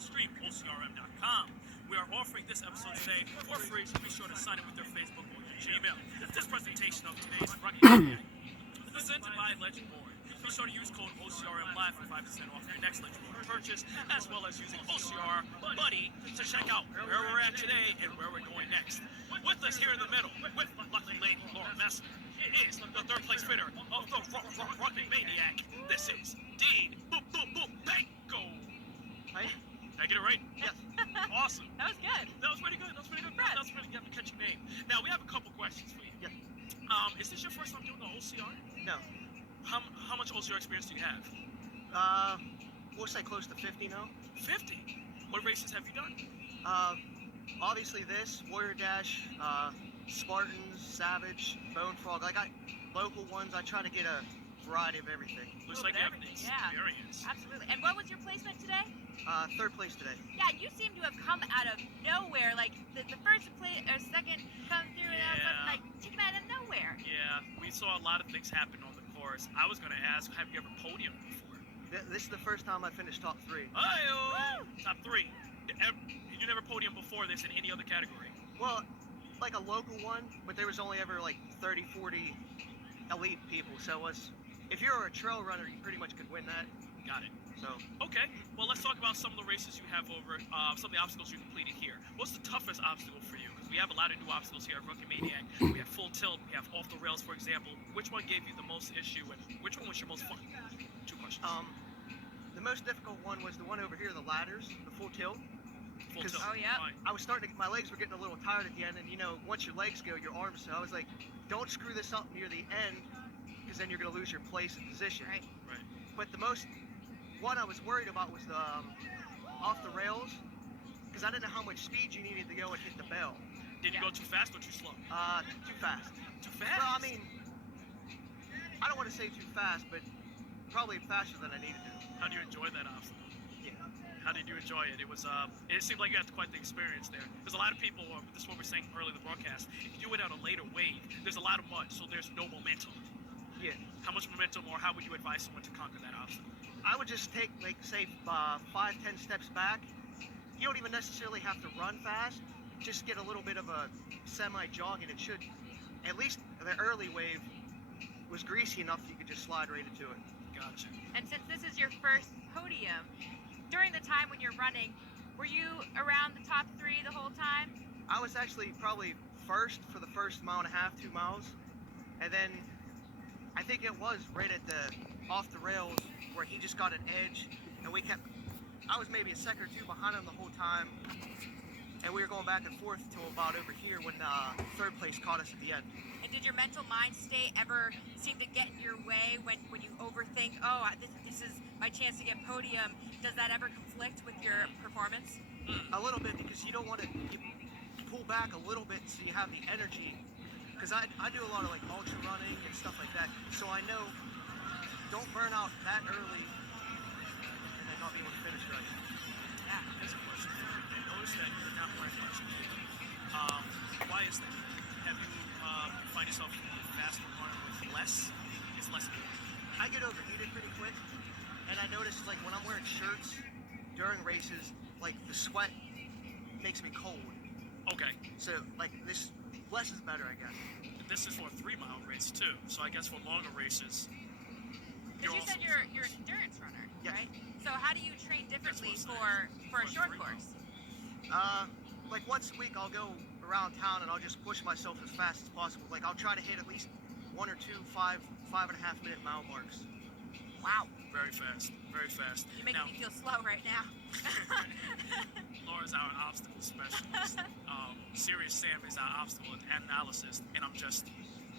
on stream, OCRM.com. We are offering this episode today for free, so be sure to sign in with your Facebook or your Gmail. This presentation of today's Rugged Maniac is presented by Legendborn. Be sure to use code OCRM Live for 5% off your next Legendborn purchase, as well as using OCR Buddy to check out where we're at today and where we're going next. With us here in the middle, with lucky lady Laura Messer, is the third place fitter of the Rugged Maniac. This is Dean Boop Boop Boop Banco. Hi. Did I get it right? Yes. Awesome. That was good. That was pretty good. That was pretty good. That was pretty good. Catch your name. Now we have a couple questions for you. Yeah. Is this your first time doing the OCR? No. How much OCR experience do you have? We'll say close to 50 now. 50. What races have you done? Obviously this, Warrior Dash, Spartans, Savage, Bone Frog. Local ones, I try to get a variety of everything. Looks like you have experience. Absolutely. And what was your placement today? Third place today. Yeah, you seem to have come out of nowhere. Like the first place or second come through and like you came out of nowhere. Yeah, we saw a lot of things happen on the course. I was going to ask, have you ever podiumed before? This is the first time I finished top 3. Oh, top 3. You never podiumed before this in any other category? Well, like a local one, but there was only ever like 30, 40 elite people. So if you're a trail runner, you pretty much could win that. Got it. So. Okay, well let's talk about some of the races you have over, some of the obstacles you completed here. What's the toughest obstacle for you? Because we have a lot of new obstacles here at Rugged Maniac. We have full tilt, we have off the rails, for example. Which one gave you the most issue, and which one was your most fun? 2 questions. The most difficult one was the one over here, the ladders, the full tilt. Full tilt. Oh yeah. Fine. I was my legs were getting a little tired at the end, and once your legs go, your arms. So I was like, don't screw this up near the end, because then you're gonna lose your place and position. Right. Right. But the one I was worried about was the off the rails, because I didn't know how much speed you needed to go and hit the bell. Did you go too fast or too slow? Too fast. Too fast? Well, I mean, I don't want to say too fast, but probably faster than I needed to. How do you enjoy that obstacle? Yeah. How did you enjoy it? It was, it seemed like you had quite the experience there. There's a lot of people, this is what we're saying earlier in the broadcast, if you do it on a later wave, there's a lot of mud, so there's no momentum. Yeah. How much momentum, or how would you advise someone to conquer that obstacle? I would just take, like, say, 5-10 steps back. You don't even necessarily have to run fast. Just get a little bit of a semi-jog, and it should, at least the early wave was greasy enough that you could just slide right into it. Gotcha. And since this is your first podium, during the time when you're running, were you around the top 3 the whole time? I was actually probably first for the first 1.5 miles, 2 miles, and then I think it was right at the off the rails where he just got an edge, and I was maybe a second or 2 behind him the whole time, and we were going back and forth till about over here when third place caught us at the end. And did your mental mind state ever seem to get in your way when you overthink, oh, this is my chance to get podium? Does that ever conflict with your performance? A little bit, because you don't want to pull back a little bit so you have the energy, because I do a lot of like ultra running and stuff like that, so I know don't burn out that early and then not be able to finish right. Yeah. Here's a question for you. I noticed that you're not wearing much gear. Why is that? Have you find yourself faster running with less? Is less gear? I get overheated pretty quick, and I notice like when I'm wearing shirts during races, like the sweat makes me cold. Okay. So like this, less is better, I guess. This is for a 3-mile race too, so I guess for longer races. Because you said you're an endurance runner, Yeah. right? So how do you train differently for a short course? Like once a week I'll go around town and I'll just push myself as fast as possible. Like I'll try to hit at least 1 or 2 5.5 minute mile marks. Wow. Very fast, very fast. You're making me feel slow right now. Laura's our obstacle specialist. Serious Sam is our obstacle analyst, and I'm just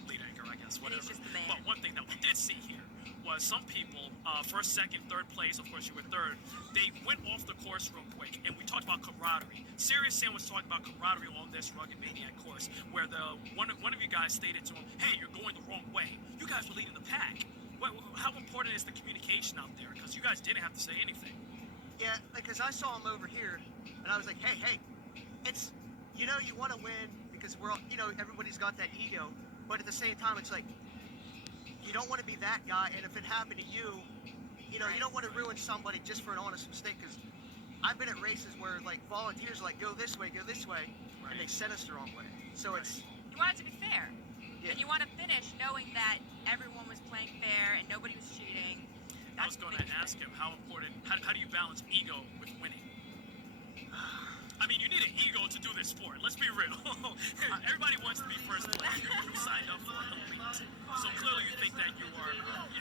lead anchor, I guess, whatever. He's just the man. But one thing that we did see here was some people, first, second, third place, of course you were third, they went off the course real quick, and we talked about camaraderie. Serious Sam was talking about camaraderie on this Rugged Maniac course, where one of you guys stated to him, hey, you're going the wrong way. You guys were leading the pack. How important is the communication out there? Because you guys didn't have to say anything. Yeah, because I saw him over here, and I was like, hey, it's, you want to win because we're all, everybody's got that ego, but at the same time, it's like, you don't want to be that guy, and if it happened to you, you don't want to ruin somebody just for an honest mistake, because I've been at races where like volunteers are like go this way, and they sent us the wrong way. So it's You want it to be fair. yeah. And you want to finish knowing that everyone was playing fair and nobody was cheating. I was going to ask him how important, how do you balance ego with winning? I mean, you need an ego to do this sport. Let's be real. Everybody wants to be first place. You signed up for elite. So clearly you think that you are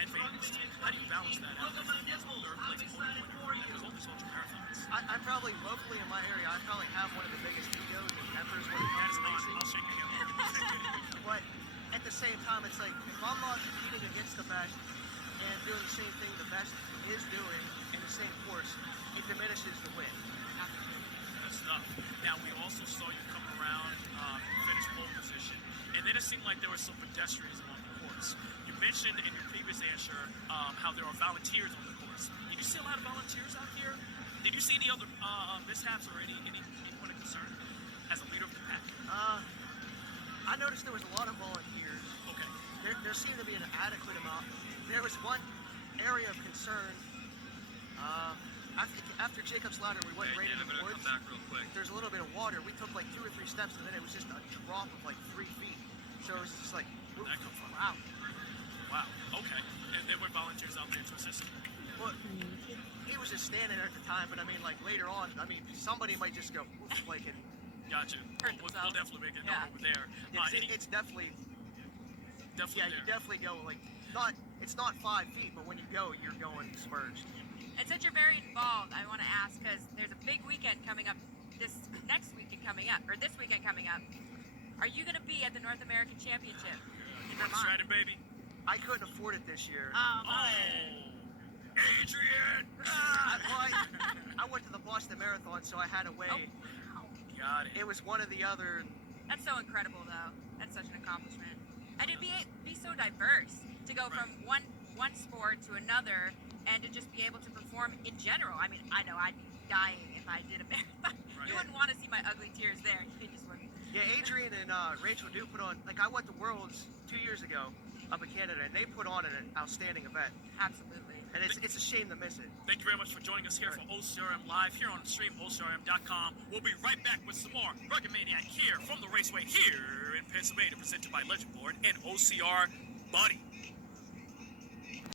advantaged. How do you balance that out? Third place podium winner. Because only soldier marathons. I'm probably locally in my area. I probably have one of the biggest egos and peppers when it That comes is to not. racing. I'll shake your hand. But at the same time, it's like if I'm not competing against the best and doing the same thing the best is doing in the same course, it diminishes the win. Good stuff. Now, we also saw you come around, finish pole position, and then it seemed like there were some pedestrians along the course. You mentioned in your previous answer how there are volunteers on the course. Did you see a lot of volunteers out here? Did you see any other mishaps or any point of concern as a leader of the pack? I noticed there was a lot of volunteers. Okay. There seemed to be an adequate amount. There was one area of concern. After Jacob's Ladder, we went right into the woods. Come back real quick. There's a little bit of water. We took like 2 or 3 steps, and then it was just a drop of like 3 feet. So it was just like, oof, That come from? wow. Wow. Okay. And there were volunteers out there to assist. Well, he was just standing there at the time, but I mean, like later on, I mean, somebody might just go, oof, like it. Gotcha. Hurt We'll themselves. definitely make it Yeah. known over there. It's definitely, Definitely yeah, you there. definitely go like, it's not 5 feet, but when you go, you're going submerged. And since you're very involved, I want to ask because there's a big weekend coming up. This weekend coming up. Are you going to be at the North American Championship in Run Vermont? Stratton, baby. I couldn't afford it this year. Oh, Oh, Adrian! I went to the Boston Marathon, so I had to weigh. Got it. It was one or the other. that's so incredible, though. That's such an accomplishment. And to be so diverse, to go from one sport to another, and to just be able to perform in general. I mean, I know I'd be dying if I did a marathon. Right. You wouldn't want to see my ugly tears there. You just wouldn't. Yeah, Adrian and Rachel do put on. Like I went to Worlds 2 years ago up in Canada, and they put on an outstanding event. Absolutely. And it's a shame to miss it. Thank you very much for joining us here for OCRM Live here on stream OCRM.com. We'll be right back with some more Rugged Maniac here from the Raceway here in Pennsylvania, presented by Legend Board and OCR Buddy.